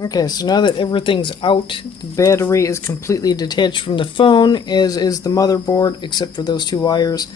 Okay, so now that everything's out, the battery is completely detached from the phone, as is the motherboard, except for those two wires.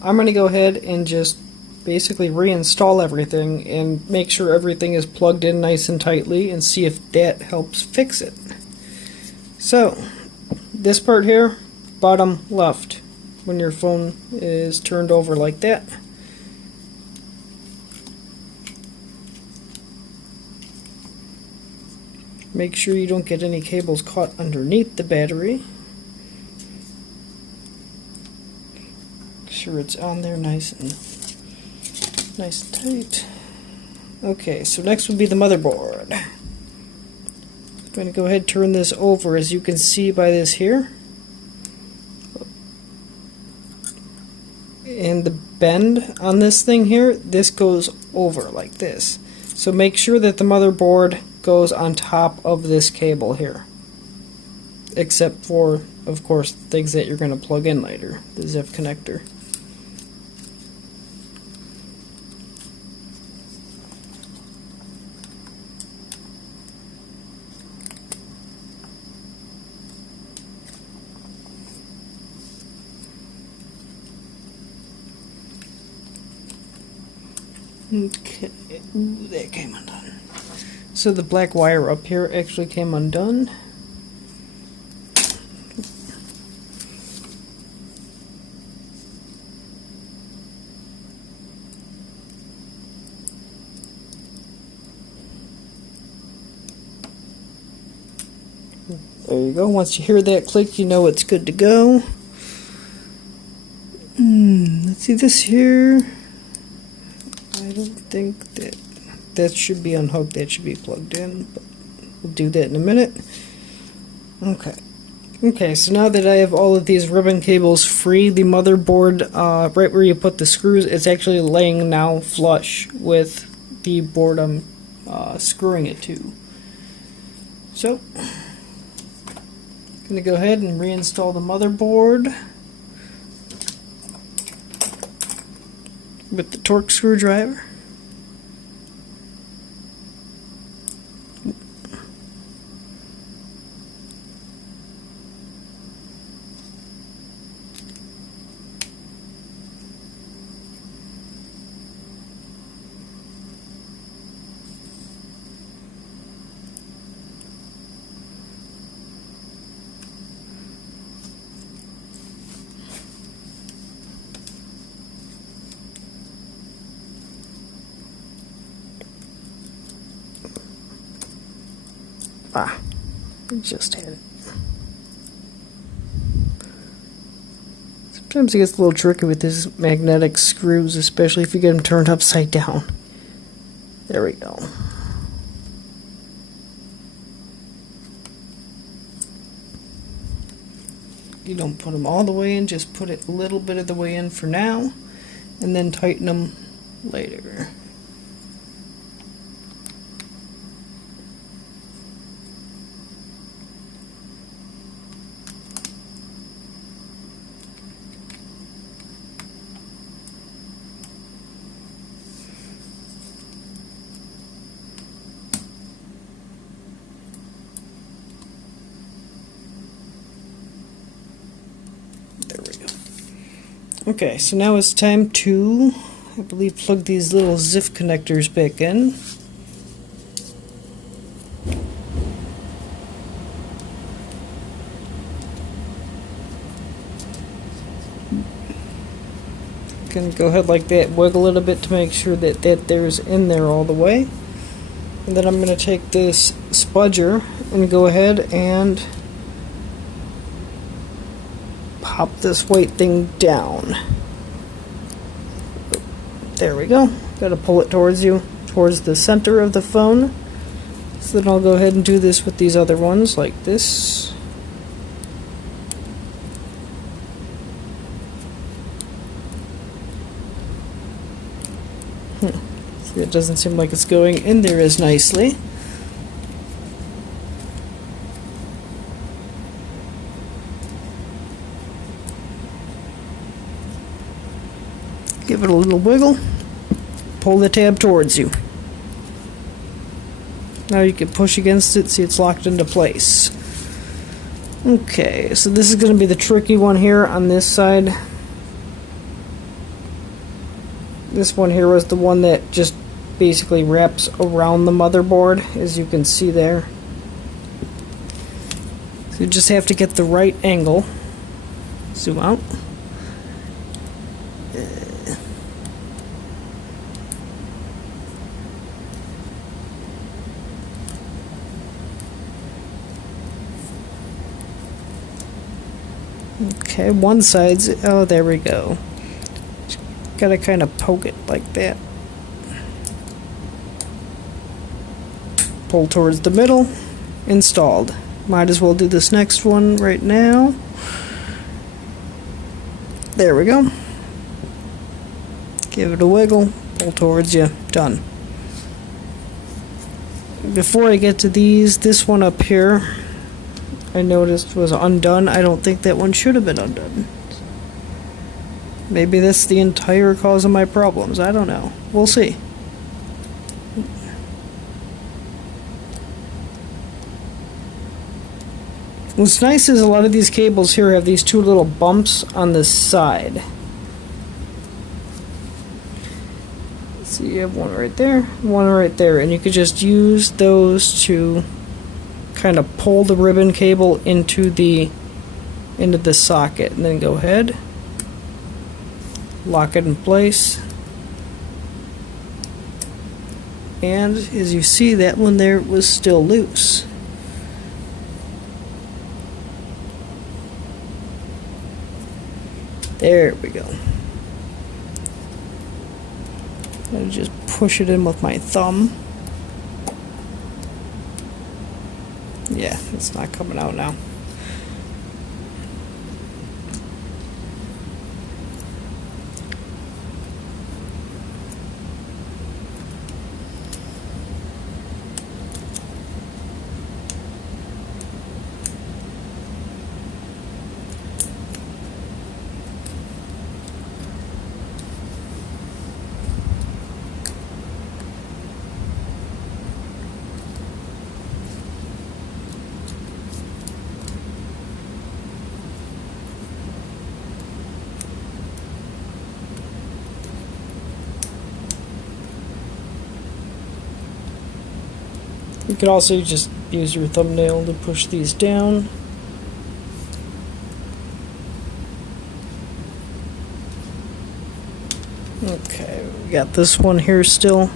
I'm going to go ahead and just basically reinstall everything and make sure everything is plugged in nice and tightly and see if that helps fix it. So, this part here, bottom left, when your phone is turned over like that. Make sure you don't get any cables caught underneath the battery. Make sure it's on there nice and tight. Okay, so next would be the motherboard. I'm going to go ahead and turn this over, as you can see by this here. And the bend on this thing here, this goes over like this. So make sure that the motherboard goes on top of this cable here. Except for, of course, things that you're going to plug in later. The ZIF connector. Okay, ooh, that came undone. So the black wire up here actually came undone. There you go. Once you hear that click, you know it's good to go. Let's see this here. I don't think that should be unhooked. That should be plugged in, but we'll do that in a minute. Okay, so now that I have all of these ribbon cables free, the motherboard, right where you put the screws, it's actually laying now flush with the board I'm screwing it to. So, I'm going to go ahead and reinstall the motherboard with the torque screwdriver. I just had it. Sometimes it gets a little tricky with these magnetic screws, especially if you get them turned upside down. There we go. You don't put them all the way in, just put it a little bit of the way in for now, and then tighten them later. Okay, so now it's time to, I believe, plug these little ZIF connectors back in. Gonna go ahead like that, wiggle it a bit to make sure that there's in there all the way. And then I'm gonna take this spudger and go ahead and pop this white thing down. There we go. Gotta pull it towards you, towards the center of the phone. So then I'll go ahead and do this with these other ones, like this. See, it doesn't seem like it's going in there as nicely. Give it a little wiggle, pull the tab towards you. Now you can push against it, see it's locked into place. Okay, so this is going to be the tricky one here on this side. This one here was the one that just basically wraps around the motherboard, as you can see there. So you just have to get the right angle. Zoom out. Okay, one side's, oh, there we go. Just gotta kind of poke it like that. Pull towards the middle. Installed. Might as well do this next one right now. There we go. Give it a wiggle. Pull towards you. Done. Before I get to these, this one up here I noticed was undone. I don't think that one should have been undone. Maybe that's the entire cause of my problems. I don't know. We'll see. What's nice is a lot of these cables here have these two little bumps on the side. So you have one right there, one right there, and you could just use those to kind of pull the ribbon cable into the socket, and then go ahead, lock it in place, and as you see, that one there was still loose. There we go. I just push it in with my thumb. Yeah, it's not coming out now. You could also just use your thumbnail to push these down. Okay, we got this one here still.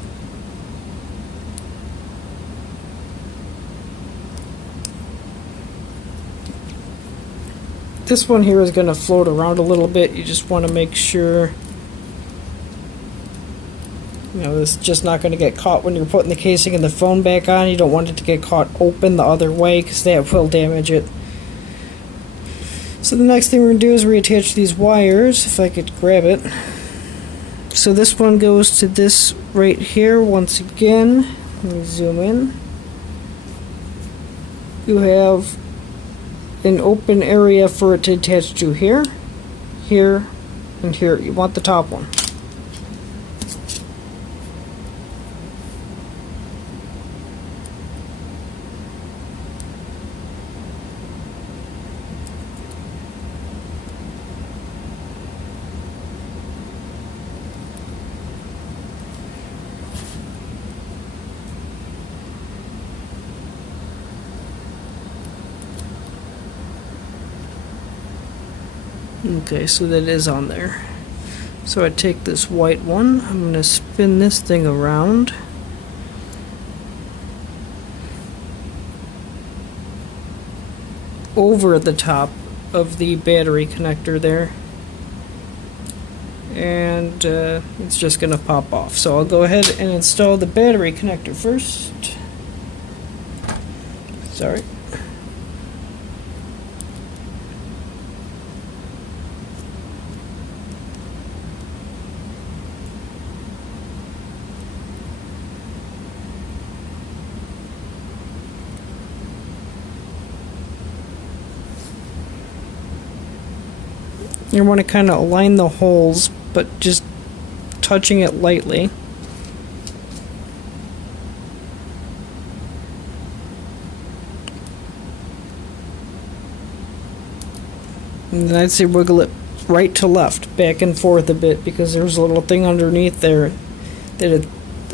This one here is going to float around a little bit. You just want to make sure, you know, it's just not going to get caught when you're putting the casing and the phone back on. You don't want it to get caught open the other way, because that will damage it. So the next thing we're going to do is reattach these wires, if I could grab it. So this one goes to this right here. Once again, let me zoom in. You have an open area for it to attach to here, here, and here. You want the top one. Okay, so that is on there. So I take this white one, I'm going to spin this thing around. Over the top of the battery connector there. And it's just going to pop off. So I'll go ahead and install the battery connector first. Sorry. You want to kind of align the holes, but just touching it lightly. And then I'd say wiggle it right to left, back and forth a bit, because there's a little thing underneath there that it,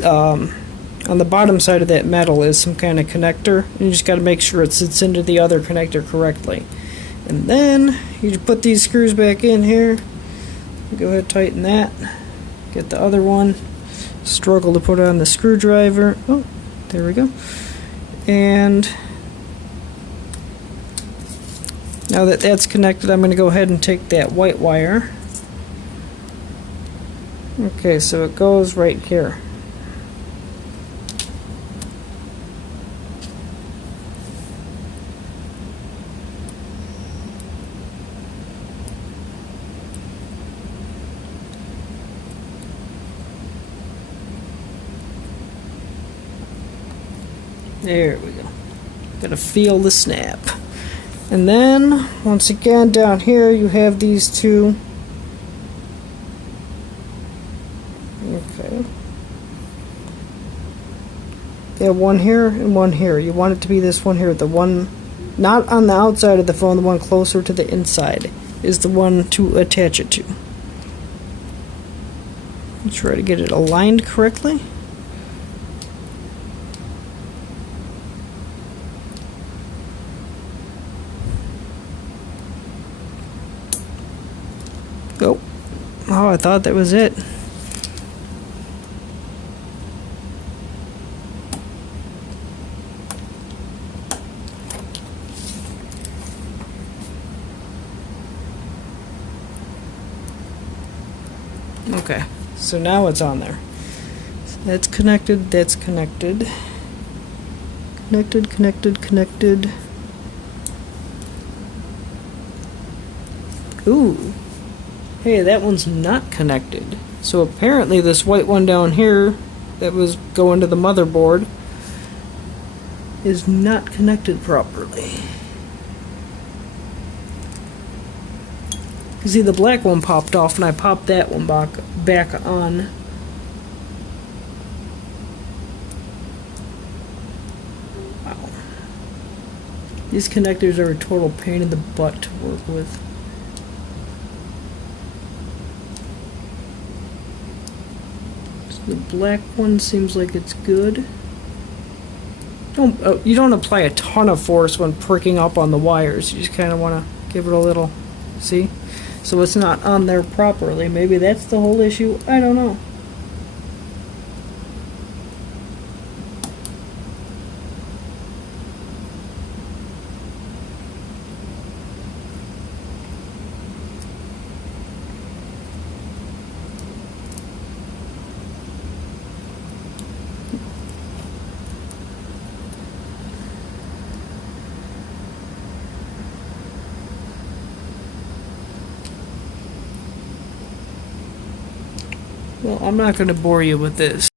on the bottom side of that metal is some kind of connector, and you just got to make sure it sits into the other connector correctly. And then you just put these screws back in here. Go ahead, tighten that. Get the other one. Struggle to put on the screwdriver. Oh, there we go. And now that that's connected, I'm going to go ahead and take that white wire. Okay, so it goes right here. There we go. Gotta feel the snap. And then, once again, down here you have these two. Okay. Yeah, one here and one here. You want it to be this one here. The one not on the outside of the phone, the one closer to the inside is the one to attach it to. Try to get it aligned correctly. Oh, I thought that was it. Okay, so now it's on there. So that's connected, that's connected. Connected, connected, connected. Ooh. Hey, that one's not connected. So apparently this white one down here that was going to the motherboard is not connected properly. You see, the black one popped off and I popped that one back on. Wow. These connectors are a total pain in the butt to work with. The black one seems like it's good. You don't apply a ton of force when pricking up on the wires. You just kind of want to give it a little, see? So it's not on there properly. Maybe that's the whole issue. I don't know. Well, I'm not going to bore you with this.